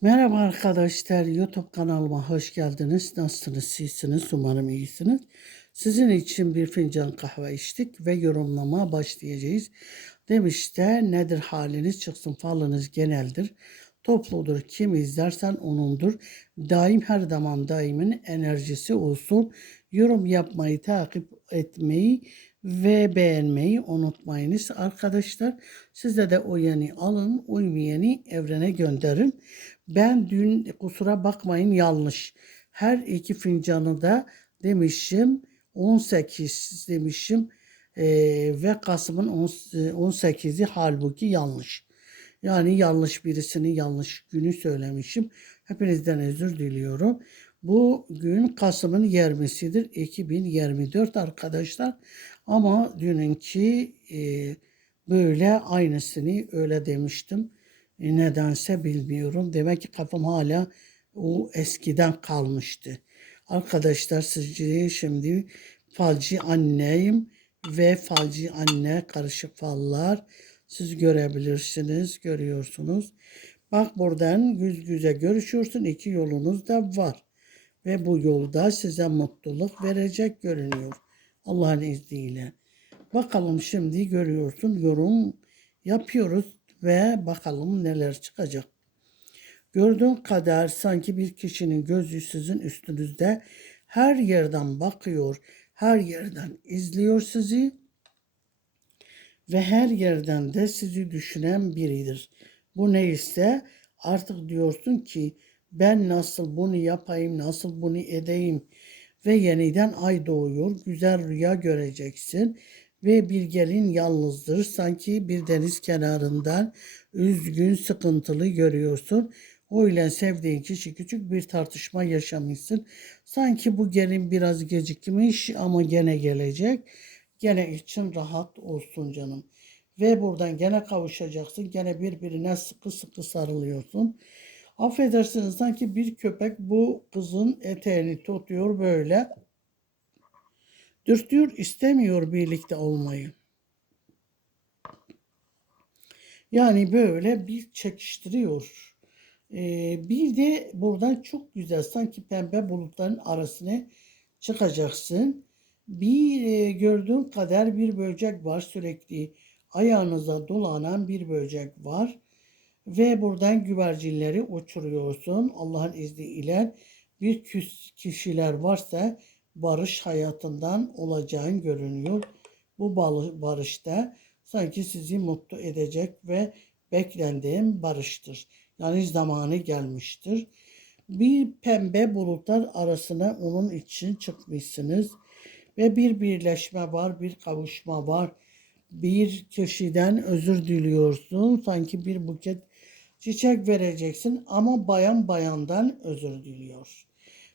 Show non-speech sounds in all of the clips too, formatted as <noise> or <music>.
Merhaba arkadaşlar, YouTube kanalıma hoş geldiniz. Nasılsınız, iyisiniz? Umarım iyisiniz. Sizin için bir fincan kahve içtik ve yorumlama başlayacağız. Demişler nedir haliniz çıksın falınız geneldir. Topludur kim izlersen onundur. Daim her zaman daimin enerjisi olsun. Yorum yapmayı, takip etmeyi ve beğenmeyi unutmayınız arkadaşlar. Size de uyanı alın, uymayanı evrene gönderin. Ben dün kusura bakmayın yanlış. Her iki fincanı da demişim 18 demişim Eee, ve Kasım'ın 18'i halbuki yanlış. Yani yanlış birisini yanlış günü söylemişim. Hepinizden özür diliyorum. Bu gün Kasım'ın 20'sidir. 2024 arkadaşlar. Ama dününki e, böyle aynısını öyle demiştim. E, nedense bilmiyorum. Demek ki kafam hala o eskiden kalmıştı. Arkadaşlar sizce şimdi falcı anneyim ve falcı anne karışık fallar siz görebilirsiniz, görüyorsunuz. Bak buradan yüz yüze görüşüyorsun. iki yolunuz da var. Ve bu yolda size mutluluk verecek görünüyor. Allah'ın izniyle. Bakalım şimdi görüyorsun yorum yapıyoruz ve bakalım neler çıkacak. Gördüğün kadar sanki bir kişinin gözü sizin üstünüzde her yerden bakıyor, her yerden izliyor sizi ve her yerden de sizi düşünen biridir. Bu neyse artık diyorsun ki ben nasıl bunu yapayım, nasıl bunu edeyim ve yeniden ay doğuyor. Güzel rüya göreceksin ve bir gelin yalnızdır. Sanki bir deniz kenarından üzgün, sıkıntılı görüyorsun. O ile sevdiğin kişi küçük bir tartışma yaşamışsın. Sanki bu gelin biraz gecikmiş ama gene gelecek. Gene için rahat olsun canım. Ve buradan gene kavuşacaksın. Gene birbirine sıkı sıkı sarılıyorsun. Affedersiniz sanki bir köpek bu kızın eteğini tutuyor böyle. Dürtüyor istemiyor birlikte olmayı. Yani böyle bir çekiştiriyor. Ee, bir de buradan çok güzel sanki pembe bulutların arasına çıkacaksın. Bir e, gördüğün kadar bir böcek var sürekli ayağınıza dolanan bir böcek var. Ve buradan güvercinleri uçuruyorsun. Allah'ın izniyle bir küs kişiler varsa barış hayatından olacağın görünüyor. Bu barışta sanki sizi mutlu edecek ve beklendiğim barıştır. Yani zamanı gelmiştir. Bir pembe bulutlar arasına onun için çıkmışsınız ve bir birleşme var, bir kavuşma var. Bir kişiden özür diliyorsun. Sanki bir buket çiçek vereceksin ama bayan bayandan özür diliyor.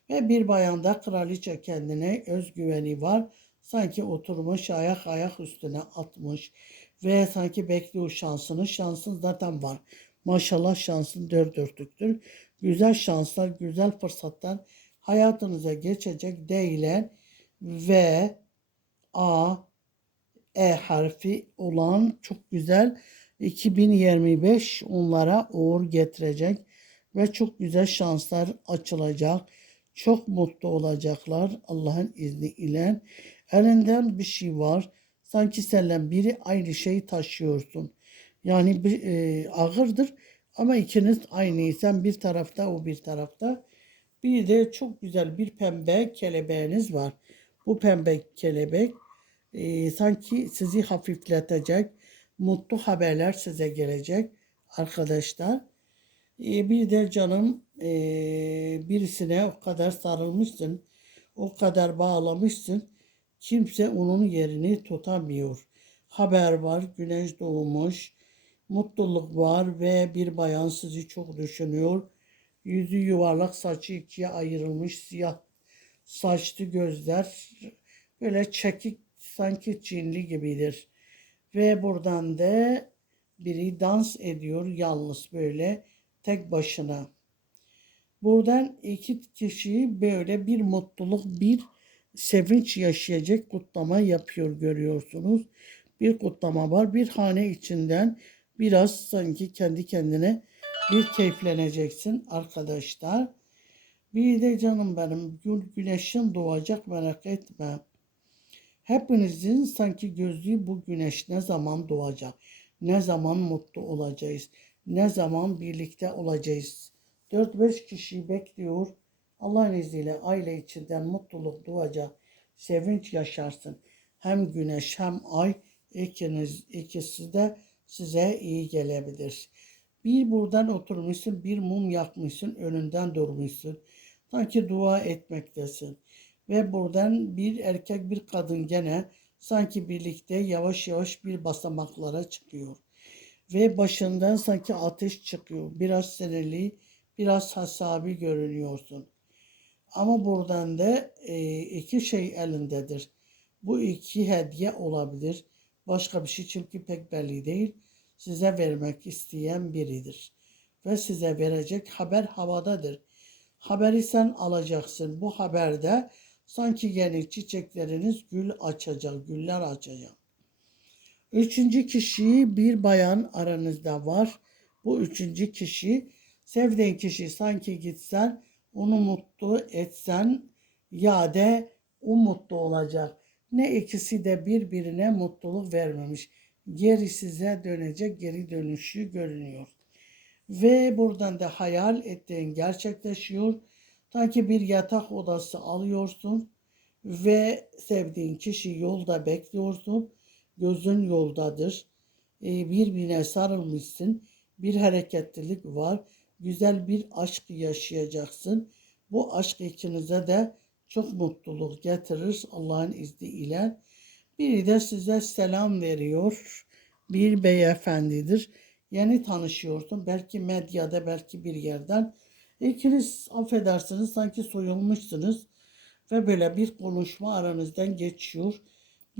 Ve bir bayanda kraliçe kendine özgüveni var. Sanki oturmuş ayak ayak üstüne atmış ve sanki bekliyor şansını. Şansın zaten var. Maşallah şansın dört dörtlüktür. Güzel şanslar, güzel fırsatlar hayatınıza geçecek değilen ve A, E harfi olan çok güzel 2025 onlara uğur getirecek ve çok güzel şanslar açılacak. Çok mutlu olacaklar Allah'ın izniyle. Elinden bir şey var. Sanki seninle biri aynı şeyi taşıyorsun. Yani bir e, ağırdır ama ikiniz aynıysan bir tarafta o bir tarafta. Bir de çok güzel bir pembe kelebeğiniz var. Bu pembe kelebek e, sanki sizi hafifletecek, mutlu haberler size gelecek arkadaşlar. E, bir de canım e, birisine o kadar sarılmışsın, o kadar bağlamışsın. Kimse onun yerini tutamıyor. Haber var, güneş doğmuş, mutluluk var ve bir bayan sizi çok düşünüyor. Yüzü yuvarlak, saçı ikiye ayrılmış, siyah saçlı gözler, böyle çekik sanki cinli gibidir. Ve buradan da biri dans ediyor yalnız böyle tek başına. Buradan iki kişi böyle bir mutluluk, bir sevinç yaşayacak kutlama yapıyor görüyorsunuz. Bir kutlama var. Bir hane içinden biraz sanki kendi kendine bir keyifleneceksin arkadaşlar. Bir de canım benim gül güneşin doğacak merak etme. Hepinizin sanki gözlüğü bu güneş ne zaman doğacak? Ne zaman mutlu olacağız? Ne zaman birlikte olacağız? 4-5 kişi bekliyor. Allah'ın izniyle aile içinden mutluluk doğacak. Sevinç yaşarsın. Hem güneş hem ay ikiniz, ikisi de size iyi gelebilir. Bir buradan oturmuşsun, bir mum yakmışsın, önünden durmuşsun. Sanki dua etmektesin. Ve buradan bir erkek bir kadın gene sanki birlikte yavaş yavaş bir basamaklara çıkıyor. Ve başından sanki ateş çıkıyor. Biraz sinirli, biraz hasabi görünüyorsun. Ama buradan da e, iki şey elindedir. Bu iki hediye olabilir. Başka bir şey çünkü pek belli değil. Size vermek isteyen biridir. Ve size verecek haber havadadır. Haberi sen alacaksın. Bu haberde sanki yeni çiçekleriniz gül açacak, güller açacak. Üçüncü kişi bir bayan aranızda var. Bu üçüncü kişi sevdiğin kişi sanki gitsen onu mutlu etsen ya de o mutlu olacak. Ne ikisi de birbirine mutluluk vermemiş. Geri size dönecek geri dönüşü görünüyor. Ve buradan da hayal ettiğin gerçekleşiyor. Sanki bir yatak odası alıyorsun ve sevdiğin kişi yolda bekliyorsun. Gözün yoldadır. Ee, birbirine sarılmışsın. Bir hareketlilik var. Güzel bir aşk yaşayacaksın. Bu aşk ikinize de çok mutluluk getirir Allah'ın izniyle. Biri de size selam veriyor. Bir beyefendidir. Yeni tanışıyorsun. Belki medyada belki bir yerden. İkiniz affedersiniz sanki soyulmuşsunuz. Ve böyle bir konuşma aranızdan geçiyor.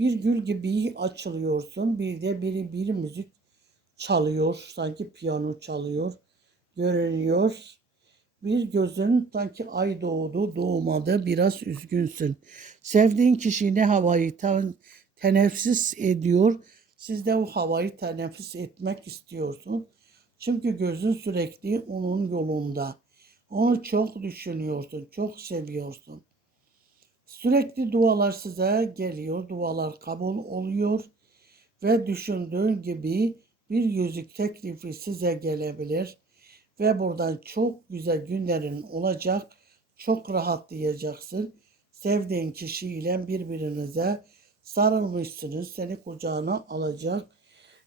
Bir gül gibi açılıyorsun. Bir de biri bir müzik çalıyor. Sanki piyano çalıyor. Görünüyor. Bir gözün sanki ay doğdu doğmadı biraz üzgünsün. Sevdiğin kişi ne havayı ten, teneffüs ediyor. Siz de o havayı teneffüs etmek istiyorsun. Çünkü gözün sürekli onun yolunda. Onu çok düşünüyorsun, çok seviyorsun. Sürekli dualar size geliyor, dualar kabul oluyor ve düşündüğün gibi bir yüzük teklifi size gelebilir ve buradan çok güzel günlerin olacak. Çok rahatlayacaksın. Sevdiğin kişiyle birbirinize sarılmışsınız. Seni kucağına alacak.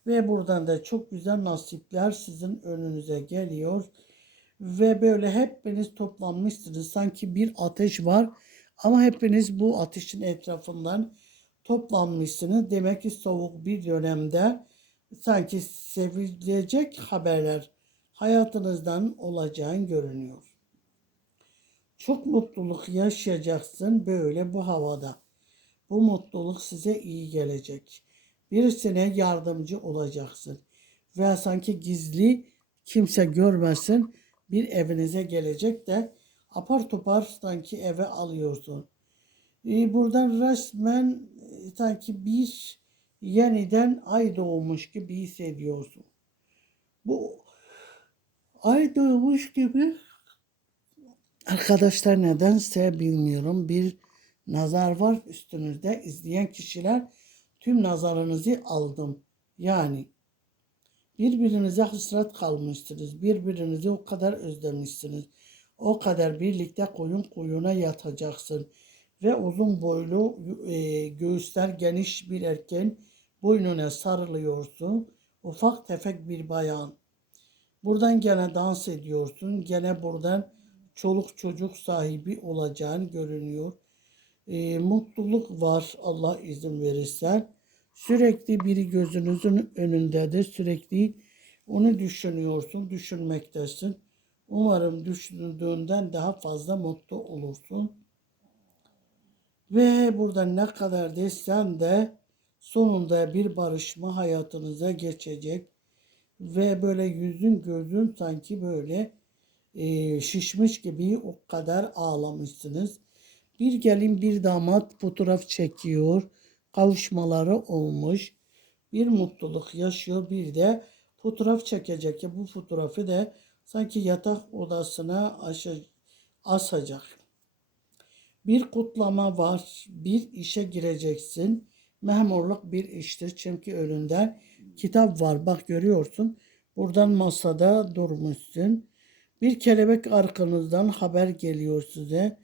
Ve buradan da çok güzel nasipler sizin önünüze geliyor. Ve böyle hepiniz toplanmışsınız. Sanki bir ateş var. Ama hepiniz bu ateşin etrafından toplanmışsınız. Demek ki soğuk bir dönemde sanki sevilecek haberler hayatınızdan olacağın görünüyor. Çok mutluluk yaşayacaksın böyle bu havada. Bu mutluluk size iyi gelecek. Birisine yardımcı olacaksın. Ve sanki gizli kimse görmesin bir evinize gelecek de apar topar sanki eve alıyorsun. Ee, buradan resmen e, sanki bir yeniden ay doğmuş gibi hissediyorsun. Bu ay doğmuş gibi arkadaşlar nedense bilmiyorum bir nazar var üstünüzde izleyen kişiler tüm nazarınızı aldım. Yani birbirinize hasret kalmışsınız. Birbirinizi o kadar özlemişsiniz. O kadar birlikte koyun koyuna yatacaksın. Ve uzun boylu e, göğüsler geniş bir erken boynuna sarılıyorsun. Ufak tefek bir bayan. Buradan gene dans ediyorsun. Gene buradan çoluk çocuk sahibi olacağın görünüyor. E, mutluluk var Allah izin verirse. Sürekli biri gözünüzün önündedir. Sürekli onu düşünüyorsun, düşünmektesin. Umarım düşündüğünden daha fazla mutlu olursun. Ve burada ne kadar desen de sonunda bir barışma hayatınıza geçecek ve böyle yüzün gözün sanki böyle e, şişmiş gibi o kadar ağlamışsınız. Bir gelin bir damat fotoğraf çekiyor. Kavuşmaları olmuş. Bir mutluluk yaşıyor. Bir de fotoğraf çekecek. Bu fotoğrafı da sanki yatak odasına aşa- asacak. Bir kutlama var, bir işe gireceksin. Memurluk bir iştir çünkü önünde kitap var. Bak görüyorsun. Buradan masada durmuşsun. Bir kelebek arkanızdan haber geliyor size.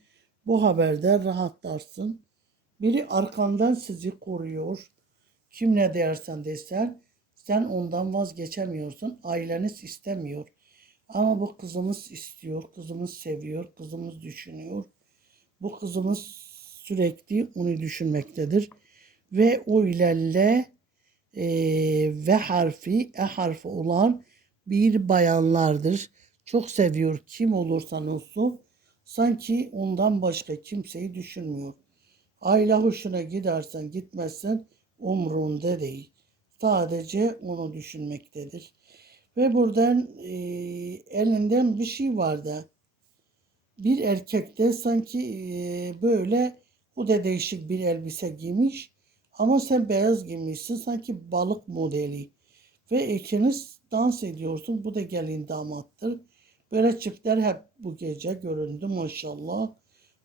Bu haberde rahatlarsın. Biri arkandan sizi koruyor. Kim ne dersen desen sen ondan vazgeçemiyorsun. Aileniz istemiyor. Ama bu kızımız istiyor, kızımız seviyor, kızımız düşünüyor. Bu kızımız sürekli onu düşünmektedir. Ve o ile e, ve harfi, e harfi olan bir bayanlardır. Çok seviyor kim olursan olsun. Sanki ondan başka kimseyi düşünmüyor. Aile hoşuna gidersen gitmezsen umrunda değil. Sadece onu düşünmektedir. Ve buradan e, elinden bir şey vardı. Bir erkekte sanki e, böyle o da değişik bir elbise giymiş. Ama sen beyaz giymişsin sanki balık modeli. Ve ikiniz dans ediyorsun. Bu da gelin damattır. Böyle çiftler hep bu gece göründü maşallah.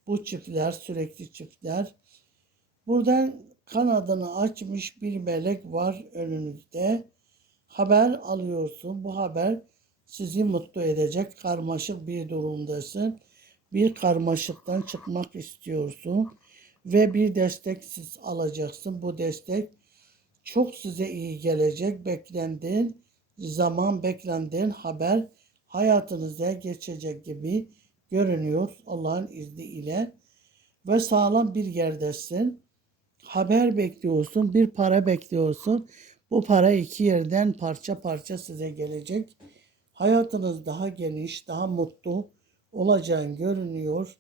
Bu çiftler sürekli çiftler. Buradan kanadını açmış bir melek var önünüzde. Haber alıyorsun. Bu haber sizi mutlu edecek karmaşık bir durumdasın. Bir karmaşıktan çıkmak istiyorsun ve bir destek siz alacaksın. Bu destek çok size iyi gelecek. Beklendiğin zaman, beklendiğin haber hayatınıza geçecek gibi görünüyor Allah'ın izniyle. Ve sağlam bir yerdesin. Haber bekliyorsun, bir para bekliyorsun. Bu para iki yerden parça parça size gelecek. Hayatınız daha geniş, daha mutlu olacağın görünüyor.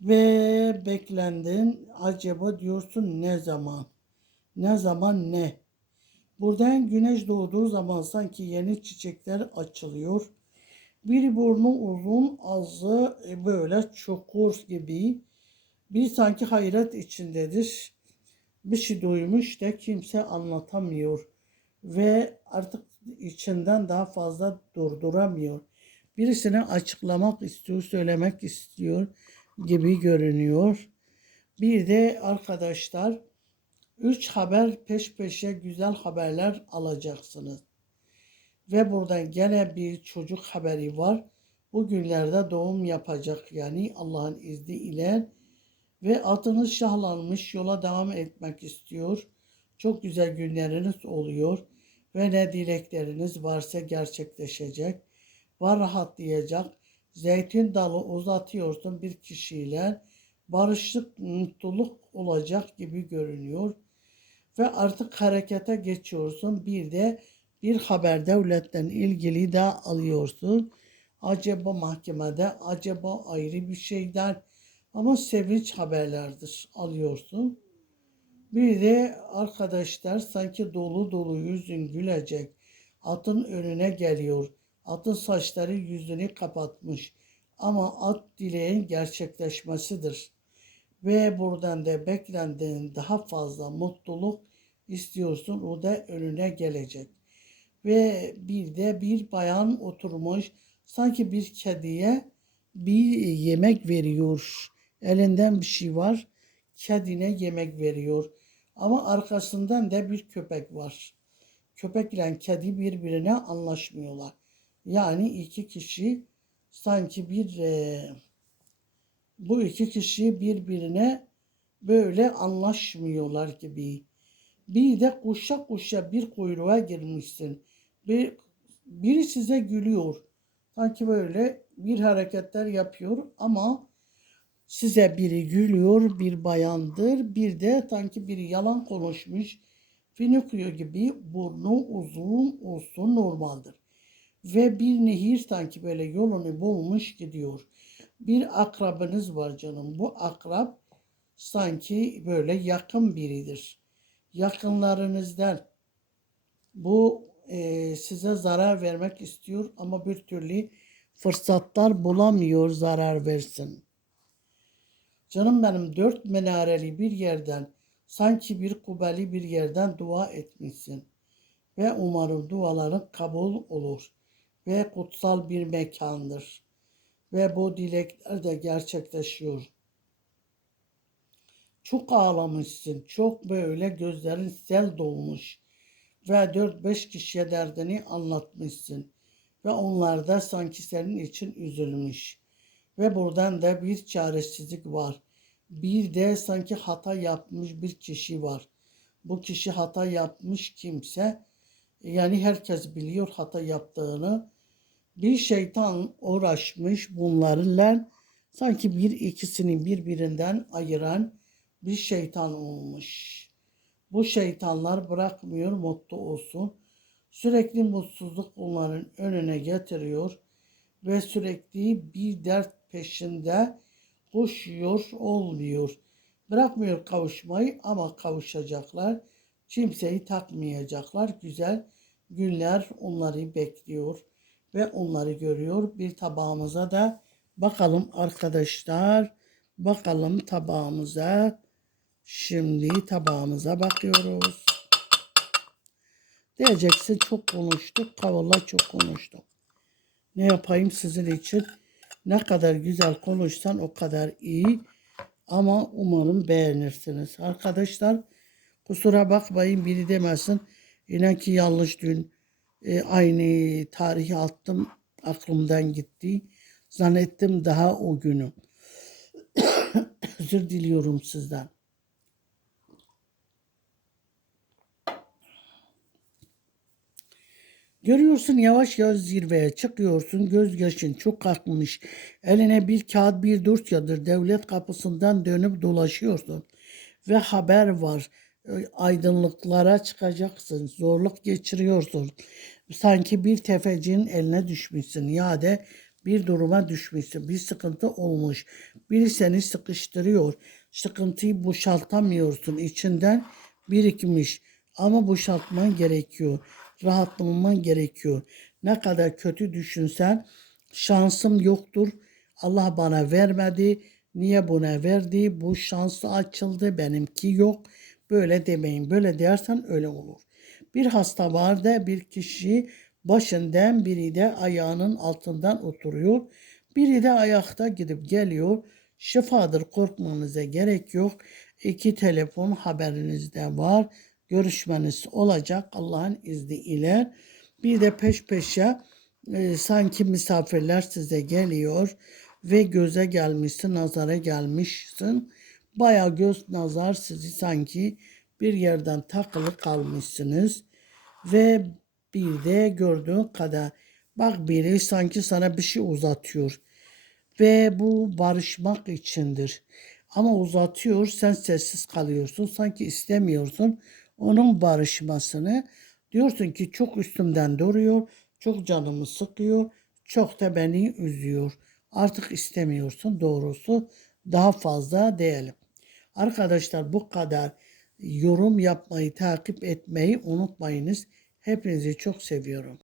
Ve beklendin acaba diyorsun ne zaman? Ne zaman ne? Buradan güneş doğduğu zaman sanki yeni çiçekler açılıyor. Bir burnu uzun, ağzı böyle çukur gibi. Bir sanki hayret içindedir. Bir şey duymuş da kimse anlatamıyor. Ve artık içinden daha fazla durduramıyor. Birisine açıklamak istiyor, söylemek istiyor gibi görünüyor. Bir de arkadaşlar üç haber peş peşe güzel haberler alacaksınız. Ve buradan gene bir çocuk haberi var. Bugünlerde doğum yapacak yani Allah'ın izniyle ve adınız şahlanmış yola devam etmek istiyor. Çok güzel günleriniz oluyor ve ne dilekleriniz varsa gerçekleşecek. Var rahatlayacak. Zeytin dalı uzatıyorsun bir kişiyle. Barışlık, mutluluk olacak gibi görünüyor. Ve artık harekete geçiyorsun. Bir de bir haber devletten ilgili de alıyorsun. Acaba mahkemede, acaba ayrı bir şeyden ama sevinç haberlerdir alıyorsun. Bir de arkadaşlar sanki dolu dolu yüzün gülecek. Atın önüne geliyor. Atın saçları yüzünü kapatmış. Ama at dileğin gerçekleşmesidir. Ve buradan da beklendiğin daha fazla mutluluk istiyorsun. O da önüne gelecek. Ve bir de bir bayan oturmuş. Sanki bir kediye bir yemek veriyor. Elinden bir şey var. Kedine yemek veriyor. Ama arkasından da bir köpek var. Köpekle kedi birbirine anlaşmıyorlar. Yani iki kişi sanki bir e, bu iki kişi birbirine böyle anlaşmıyorlar gibi. Bir de kuşa kuşa bir kuyruğa girmişsin. Bir, biri size gülüyor. Sanki böyle bir hareketler yapıyor ama size biri gülüyor, bir bayandır, bir de sanki biri yalan konuşmuş. Finikuyor gibi burnu uzun olsun normaldir. Ve bir nehir sanki böyle yolunu bulmuş gidiyor. Bir akrabınız var canım. Bu akrab sanki böyle yakın biridir. Yakınlarınızdan bu e, size zarar vermek istiyor ama bir türlü fırsatlar bulamıyor zarar versin. Canım benim dört menareli bir yerden sanki bir kubbeli bir yerden dua etmişsin. Ve umarım duaların kabul olur. ve kutsal bir mekandır. Ve bu dilekler de gerçekleşiyor. Çok ağlamışsın, çok böyle gözlerin sel dolmuş ve 4-5 kişiye derdini anlatmışsın ve onlar da sanki senin için üzülmüş ve buradan da bir çaresizlik var. Bir de sanki hata yapmış bir kişi var. Bu kişi hata yapmış kimse yani herkes biliyor hata yaptığını. Bir şeytan uğraşmış bunlarla sanki bir ikisini birbirinden ayıran bir şeytan olmuş. Bu şeytanlar bırakmıyor mutlu olsun. Sürekli mutsuzluk onların önüne getiriyor ve sürekli bir dert peşinde koşuyor olmuyor. Bırakmıyor kavuşmayı ama kavuşacaklar. Kimseyi takmayacaklar. Güzel günler onları bekliyor ve onları görüyor. Bir tabağımıza da bakalım arkadaşlar. Bakalım tabağımıza. Şimdi tabağımıza bakıyoruz. Diyeceksin çok konuştuk. Kavalla çok konuştuk. Ne yapayım sizin için? Ne kadar güzel konuşsan o kadar iyi. Ama umarım beğenirsiniz. Arkadaşlar kusura bakmayın biri demesin. İnan ki yanlış dün e, aynı tarihi attım. Aklımdan gitti. Zannettim daha o günü. <coughs> Özür diliyorum sizden. Görüyorsun yavaş yavaş zirveye çıkıyorsun. Gözyaşın çok akmış. Eline bir kağıt bir dosyadır. Devlet kapısından dönüp dolaşıyorsun. Ve haber var. E, Aydınlıklara çıkacaksın. Zorluk geçiriyorsun. Sanki bir tefecinin eline düşmüşsün. Ya da bir duruma düşmüşsün. Bir sıkıntı olmuş. Biri seni sıkıştırıyor. Sıkıntıyı boşaltamıyorsun. İçinden birikmiş. Ama boşaltman gerekiyor rahatlaman gerekiyor. Ne kadar kötü düşünsen şansım yoktur. Allah bana vermedi. Niye buna verdi? Bu şansı açıldı. Benimki yok. Böyle demeyin. Böyle dersen öyle olur. Bir hasta var da bir kişi başından biri de ayağının altından oturuyor. Biri de ayakta gidip geliyor. Şifadır korkmanıza gerek yok. İki telefon haberinizde var görüşmeniz olacak Allah'ın izniyle. Bir de peş peşe e, sanki misafirler size geliyor ve göze gelmişsin, nazara gelmişsin. Baya göz nazar sizi sanki bir yerden takılı kalmışsınız ve bir de gördüğün kadar bak biri sanki sana bir şey uzatıyor ve bu barışmak içindir. Ama uzatıyor sen sessiz kalıyorsun sanki istemiyorsun onun barışmasını diyorsun ki çok üstümden duruyor, çok canımı sıkıyor, çok da beni üzüyor. Artık istemiyorsun doğrusu daha fazla diyelim. Arkadaşlar bu kadar yorum yapmayı, takip etmeyi unutmayınız. Hepinizi çok seviyorum.